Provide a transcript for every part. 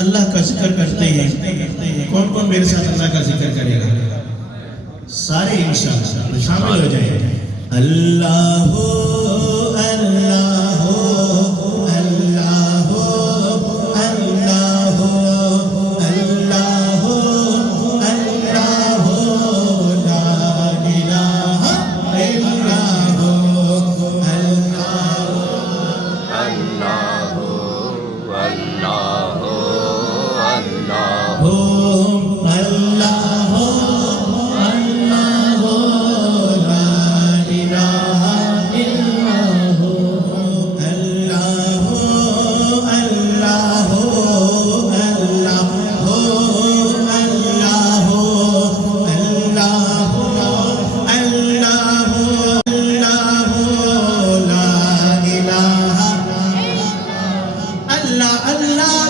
اللہ کا ذکر کرتے ہیں. کون کون میرے ساتھ اللہ کا ذکر کرے گا؟ سارے انشاءاللہ شامل ہو جائیں. اللہ اللہ اللہ اللہ اللہ اللہ لا الہ الا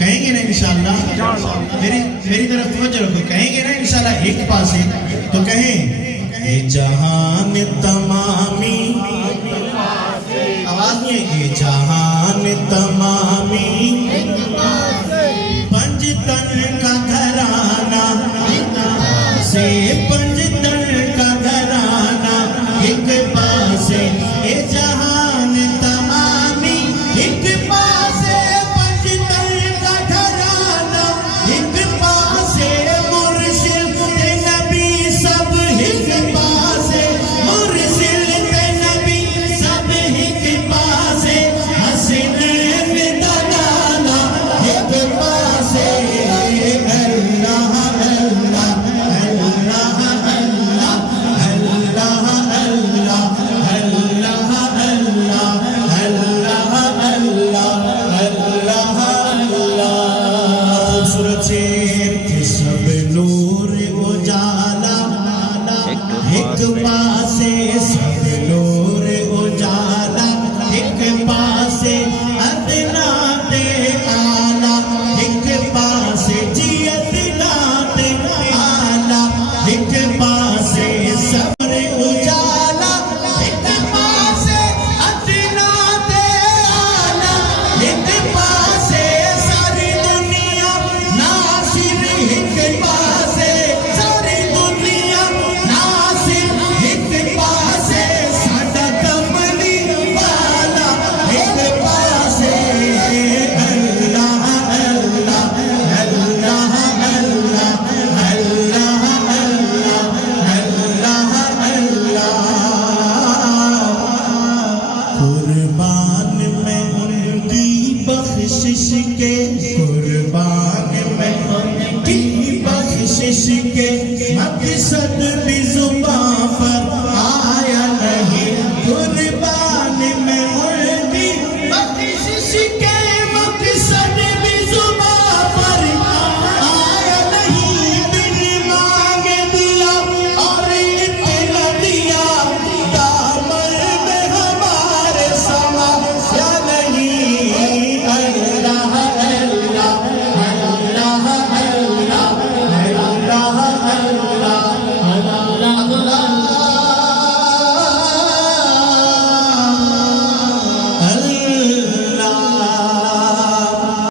کہیں گے نا انشاءاللہ. میری طرف توجہ رکھو. کہیں گے نا انشاءاللہ ایک پاس ہے تو کہیں اے جہان تمامی. آواز نہیں ہے. اے جہان تمامی پنج تن کا گھرانہ سے پنج تن کا گھرانہ ایک پاس